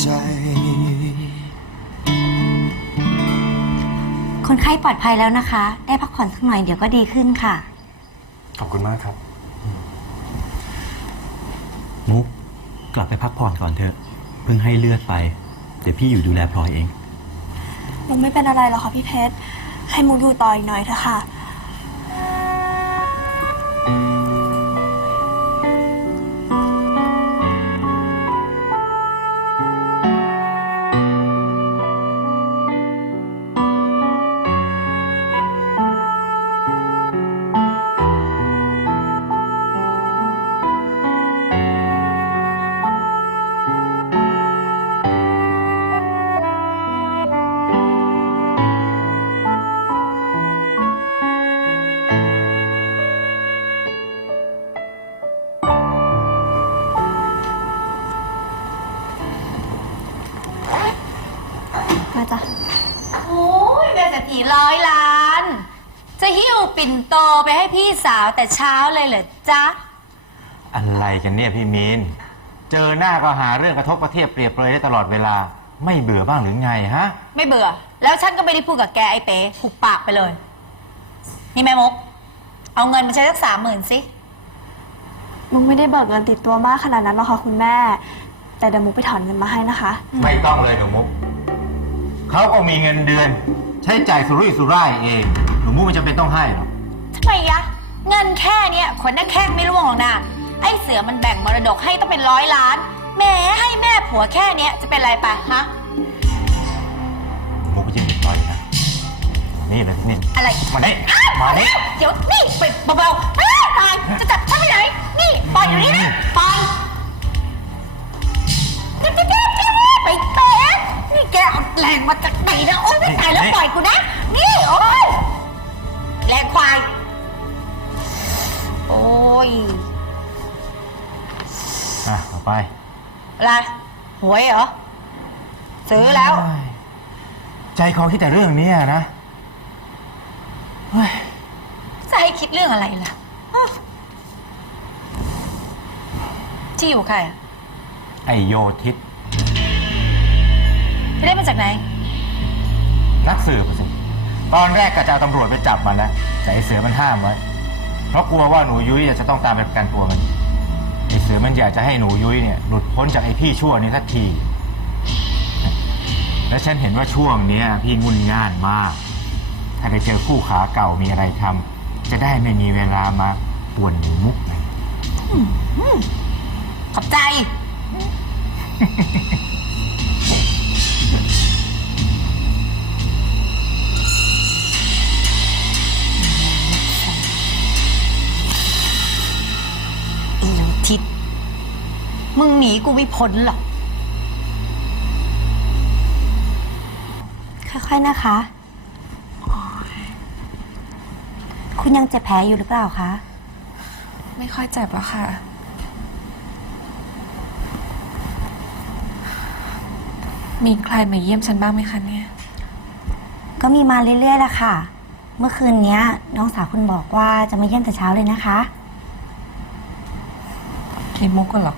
ใจ คนไข้ปลอดภัยแล้วนะคะ ได้พักผ่อนสักหน่อยเดี๋ยวก็ดีขึ้นค่ะ ขอบคุณมากครับ มุกกลับไปพักผ่อนก่อนเถอะ เพิ่งให้เลือดไป เดี๋ยวพี่อยู่ดูแลพลอยเอง มุกไม่เป็นอะไรหรอกค่ะพี่เพชร ให้มุกอยู่ต่ออีกหน่อยเถอะค่ะ จะหิ้วปิ่นโตไปให้พี่สาวแต่เช้าเลยเหรอจ๊ะ อะไรกันเนี่ยพี่มีน เจอหน้าก็หาเรื่องกระทบกระเทียบเปรียบเปรยได้ตลอดเวลา ไม่เบื่อบ้างหรือไงฮะ ไม่เบื่อ แล้วฉันก็ไม่ได้พูดกับแกไอ้เป๋หุบปากไปเลย นี่แม่มก เอาเงินมาใช้สักสามหมื่นสิ มุกไม่ได้เบิกเงินติดตัวมากขนาดนั้นหรอกค่ะคุณแม่ แต่เดี๋ยวมุกไปถอนเงินมาให้นะคะ ไม่ต้องเลยหนูมุก เขาก็มีเงินเดือน ใช้จ่ายสุรุ่ยสุร่ายเองหนู มุกไม่จำเป็นต้องให้หรอกทำไมยะ เงินแค่เนี้ยขนหน้าแข้งไม่ร่วงหรอกนะ ไอ้เสือมันแบ่งมรดกให้ต้องเป็นร้อยล้านแหม้ให้แม่ผัวแค่เนี้ยจะเป็นไรไปฮะหนูมุกไปยืมต่อยนะ นี่เลยนี่ อะไรมาได้มาได้เดี๋ยวนี่ไปเบาๆอ้าวตายจะจับฉันไปไหน นี่ปล่อยอยู่นี่นะปล่อยจะจะจะจะไปเตะนี่แกเอาแรงมาจากไหนนะ โอ๊ยไม่ตายแล้วปล่อยกูนะ นี่ โอ๊ย แรงควาย โอ้ยอะเอาไปอะไรหวยเหรอ ซื้อแล้วใจคอคิดแต่เรื่องเนี้ยนะเฮ้ยจะให้คิดเรื่องอะไรล่ะอ้าวที่อยู่ใครอะไอโยทิศไปได้มาจากไหน นักสืบอะสิ ตอนแรกก็จะเอาตำรวจไปจับมันแล้วแต่ไอเสือมันห้ามไว้ เพราะกลัวว่าหนูยุ้ยจะต้องตามไปประกันตัวมันไอเสือมันอยากจะให้หนูยุ้ยเนี่ยหลุดพ้นจากไอพี่ชั่วนี้สักที และฉันเห็นว่าช่วงเนี้ยพี่งุนง่านมาก ถ้าไปเจอคู่ขาเก่ามีอะไรทำจะได้ไม่มีเวลามาป่วนหนูมุกขอบใจ มึงหนีกูไม่พ้นหรอก ค่อยๆนะคะคุณยังเจ็บแผลอยู่หรือเปล่าคะ ไม่ค่อยเจ็บแล้วค่ะ มีใครมาเยี่ยมฉันบ้างไหมคะเนี่ย ก็มีมาเรื่อยๆแหละค่ะ เมื่อคืนเนี้ย น้องสาวคุณบอกว่าจะมาเยี่ยมแต่เช้าเลยนะคะมีมุกกันหรอ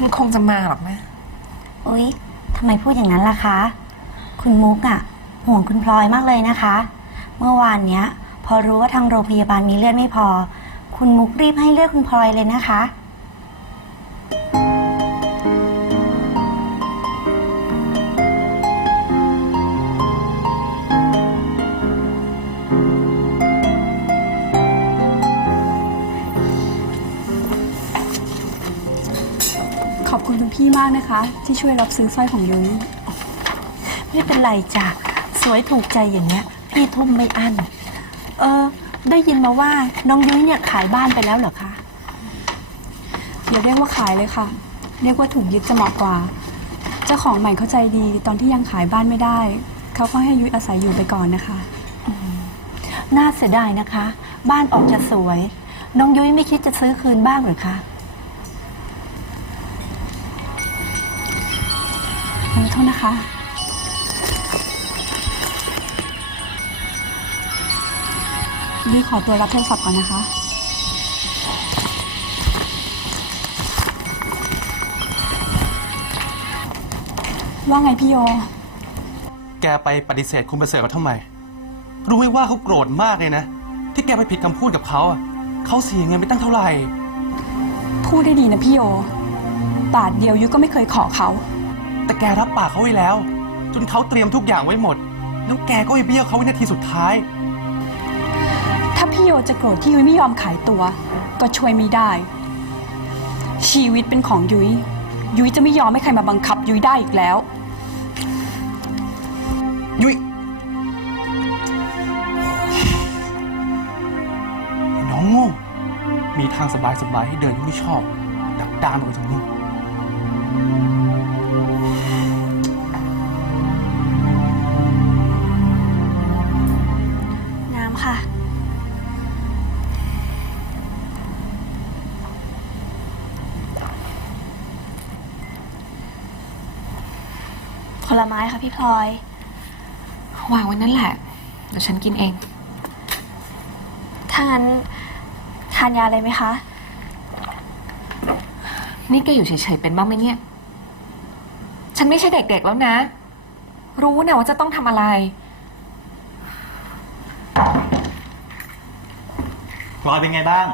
มันคงจะมาหรอกแม่อุ๊ยทำไมพูดอย่างนั้นล่ะคะ คุณมุกอะห่วงคุณพลอยมากเลยนะคะ เมื่อวานเนี้ย พอรู้ว่าทางโรงพยาบาลมีเลือดไม่พอ คุณมุกรีบให้เลือดคุณพลอยเลยนะคะ อบคุณคุณพี่มากนะคะ ที่ช่วยรับซื้อสร้อยของยุ้ยไม่เป็นไรจ้ะสวยถูกใจอย่างเงี้ย พี่ทุ่มไม่อั้นเออ ได้ยินมาว่าน้องยุ้ยเนี่ยขายบ้านไปแล้วเหรอคะอย่าเรียกว่าขายเลยค่ะ เรียกว่าถูกยึดจะเหมาะกว่า เจ้าของใหม่เข้าใจดีตอนที่ยังขายบ้านไม่ได้ เขาก็ให้ยุ้ยอาศัยอยู่ไปก่อนนะคะ น่าเสียดายนะคะ บ้านออกจะสวย น้องยุ้ยไม่คิดจะซื้อคืนบ้างหรือคะ อโทษนะคะยุ้ยขอตัวรับโทรศัพท์ก่อนนะคะ ว่าไงพี่โย แกไปปฏิเสธคุณประเสริฐเขาทำไม รู้ไหมว่าเขาโกรธมากเลยนะ ที่แกไปผิดคำพูดกับเขาอะเขาเสียเงินไปตั้งเท่าไหร่ พูดได้ดีนะพี่โย บาทเดียวยุ้ยก็ไม่เคยขอเขา แต่แกรับปากเขาไว้แล้ว จนเขาเตรียมทุกอย่างไว้หมด แล้วแกก็ไปเบี้ยวเขาวินาทีสุดท้าย ถ้าพี่โยจะโกรธที่ยุ้ยไม่ยอมขายตัว ก็ช่วยไม่ได้ ชีวิตเป็นของยุ้ย ยุ้ยจะไม่ยอมให้ใครมาบังคับยุ้ยได้อีกแล้ว ยุ้ยน้องโง่มีทางสบายๆให้เดินที่ไม่ชอบ ดักดานออกไปจากนี้น้ ลไม้ค่ะพี่พลอย วางไว้นั่นแหละ เดี๋ยวฉันกินเอง ถ้างั้นทานยาเลยไหมคะ นี่แกอยู่เฉยๆเป็นบ้างไหมเนี่ย ฉันไม่ใช่เด็กๆแล้วนะ รู้นะว่าจะต้องทำอะไร พลอยเป็นไงบ้าง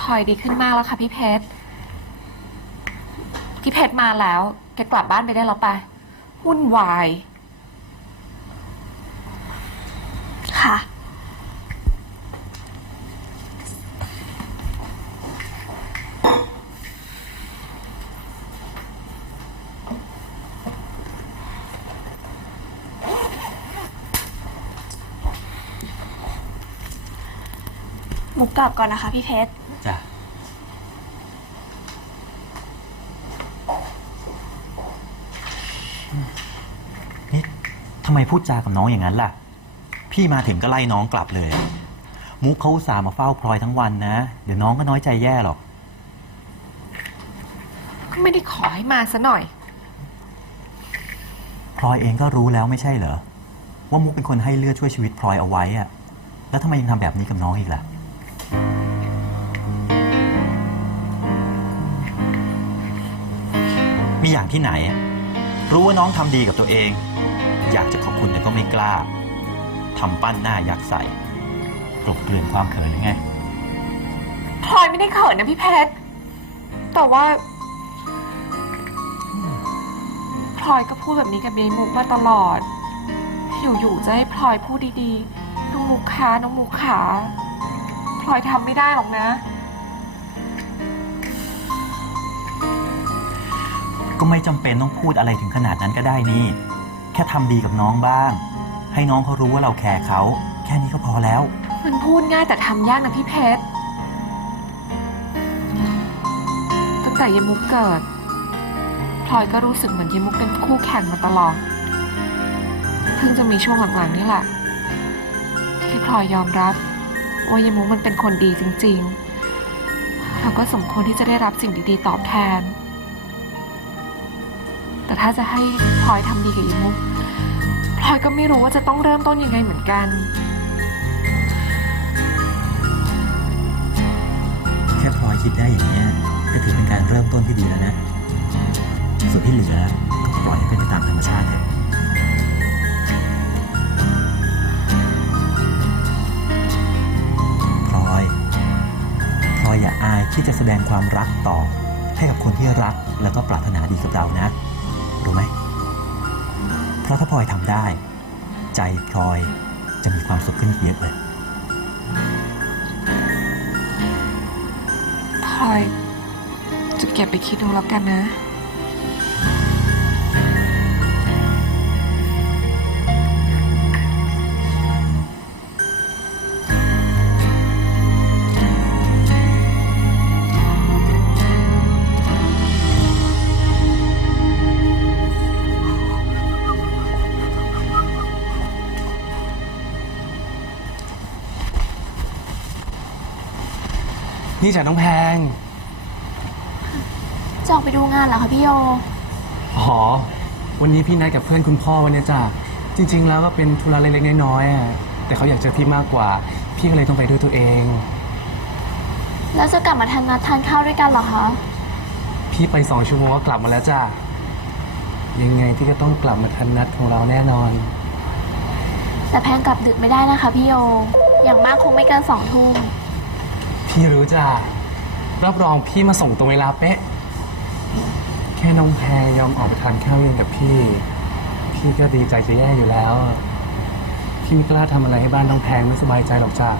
พลอยดีขึ้นมากแล้วค่ะพี่เพชร พี่เพชรมาแล้ว แกกลับบ้านไปได้แล้วไปะวุ่นวาย ค่ะ หมูกลับก่อนนะคะพี่เพชร จ้ะ นี่ทำ ไมพูดจากับน้องอย่างนั้นล่ะ พี่มาถึงก็ไล่น้องกลับเลย มุกเขาอุตสาห์มาเฝ้าพลอยทั้งวันนะ เดี๋ยวน้องก็น้อยใจแย่หรอก ก็ไม่ได้ขอให้มาซะหน่อย พลอยเองก็รู้แล้วไม่ใช่เหรอ ว่ามุกเป็นคนให้เลือดช่วยชีวิตพลอยเอาไว้อะแล้วทำไมยังทำแบบนี้กับน้องอีกล่ะ มีอย่างที่ไหนอะรู้ว่าน้องทำดีกับตัวเอง อยากจะขอบคุณแต่ก็ไม่กล้าทำปั้นหน้ายักษ์ใส่กลบเกลื่อนความเขินหรือไงพลอยไม่ได้เขินนะพี่เพชรแต่ว่าพลอยก็พูดแบบนี้กับยายมุกมาตลอด อยู่ๆจะให้พลอยพูดดีๆน้องมุกขาน้องมุกขาพลอยทำไม่ได้หรอกนะ ก็ไม่จำเป็นต้องพูดอะไรถึงขนาดนั้นก็ได้นี่ แค่ทำดีกับน้องบ้าง ให้น้องเขารู้ว่าเราแคร์เขา แค่นี้ก็พอแล้ว มันพูดง่ายแต่ทำยากนะพี่เพชร ตั้งแต่ยายมุกเกิดพลอยก็รู้สึกเหมือนยายมุกเป็นคู่แข่งมาตลอด เพิ่งจะมีช่วงหลังๆนี่แหละ ที่พลอยยอมรับว่ายายมุกมันเป็นคนดีจริงๆ เราก็สมควรที่จะได้รับสิ่งดีๆตอบแทน แต่ถ้าจะให้พลอยทำดีกับยายมุกพลอยก็ไม่รู้ว่าจะต้องเริ่มต้นยังไงเหมือนกัน แค่พลอยคิดได้อย่างนี้ยก็ถือเป็นการเริ่มต้นที่ดีแล้วนะ ส่วนที่เหลือก็ปล่อยให้เป็นไปตามธรรมชาติเถอะพลอยพลอยอย่าอายที่จะแสดงความรักต่อให้กับคนที่รักแล้วก็ปรารถนาดีกับเรานะ รู้ไหม เพราะถ้าพลอยทำได้ ใจพลอยจะมีความสุขขึ้นเยอะเลยพลอยจะเก็บไปคิดดูแล้วกันนะ นี่จากน้องแพง จะออกไปดูงานเหรอคะพี่โย อ๋อ วันนี้พี่นัดกับเพื่อนคุณพ่อวันนี้จ้ะจริง ๆ แล้วก็เป็นธุระเล็กๆน้อยๆอะแต่เขาอยากเจอพี่มากกว่า พี่ก็เลยต้องไปด้วยตัวเอง แล้วจะกลับมาทานนัดทานข้าวด้วยกันเหรอคะ พี่ไปสองชั่วโมงก็กลับมาแล้วจ้ะยังไงพี่ก็ต้องกลับมาทันนัดของเราแน่นอน แต่แพงกลับดึกไม่ได้นะคะพี่โย อย่างมากคงไม่เกินสองทุ่ม พี่รู้จ้ะรับรองพี่มาส่งตรงเวลาเป๊ะ แค่น้องแพรยอมออกไปทานข้าวเย็นกับพี่ พี่ก็ดีใจจะแย่อยู่แล้ว พี่ไม่กล้าทำอะไรให้บ้านน้องแพงไม่สบายใจหรอกจ้ะ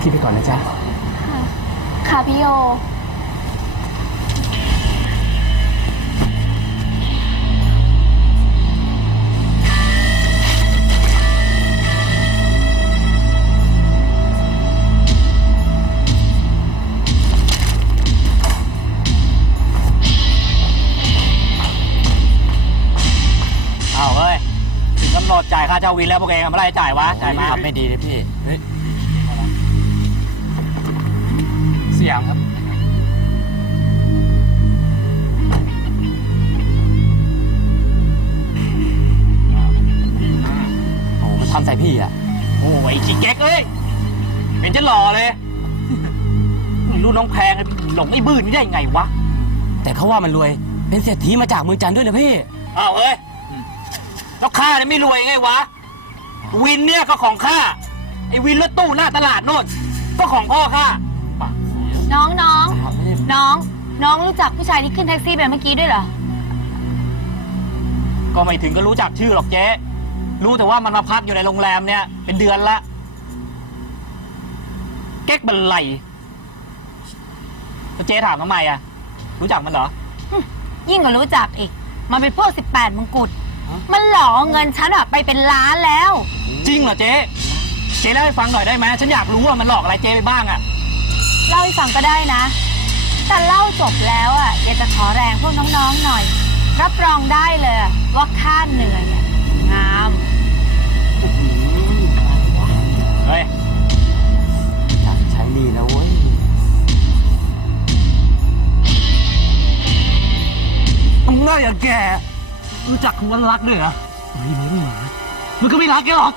พี่ไปก่อนนะจ๊ะ ค่ะพี่โยายค่าเช่าวินแล้วพวกเองอะเมื่อไหรจ่ายวะจ่ายมาไม่ดีเลยพี่สยามครับโอ้มันทำใส่พี่อะโอ้ยขี้เก๊กเอ้ยเห็นจะหล่อเลยรู้น้องแพงเลยหลงไอ้บื้นนี่ได้ไงวะ แต่เขาว่ามันรวยเป็นเศรษฐีมาจากเมืองจันทร์ด้วยนะพี่อ้าวเฮ้ย แล้วข้าเนี่ยไม่รวยไงวะ วินเนี่ยก็ของข้าไอ้วินรถตู้หน้าตลาดโน่นก็ของพ่อข้าน้องน้อง น้อง น้องรู้จักผู้ชายที่ขึ้นแท็กซี่ไปเมื่อกี้ด้วยเหรอ ก็ไม่ถึงก็รู้จักชื่อหรอกเจ๊รู้แต่ว่ามันมาพักอยู่ในโรงแรมเนี่ย เป็นเดือนละเก๊กบันไหลแล้วเจ๊ถามทำไมอะรู้จักมันเหรอ ยิ่งกว่ารู้จักอีก มันเป็นพวก 18มงกุฎ มันหลอกเอาเงินฉันอะไปเป็นล้านแล้ว จริงเหรอเจ๊ เจ๊เล่าให้ฟังหน่อยได้ไหมฉันอยากรู้ว่ามันหลอกอะไรเจ๊ไปบ้างอะเล่าให้ฟังก็ได้นะ แต่เล่าจบแล้วอะอยากจะขอแรงพวกน้องๆหน่อย รับรองได้เลยว่าค่าเหนื่อยอะงาม เฮ้ย ใช้ดีแล้วเว้ย มึงง่ายอย่างแก รู้จักคำว่ารักด้วยเหรอเฮ้ยมึงมันก็ไม่รักแกหรอก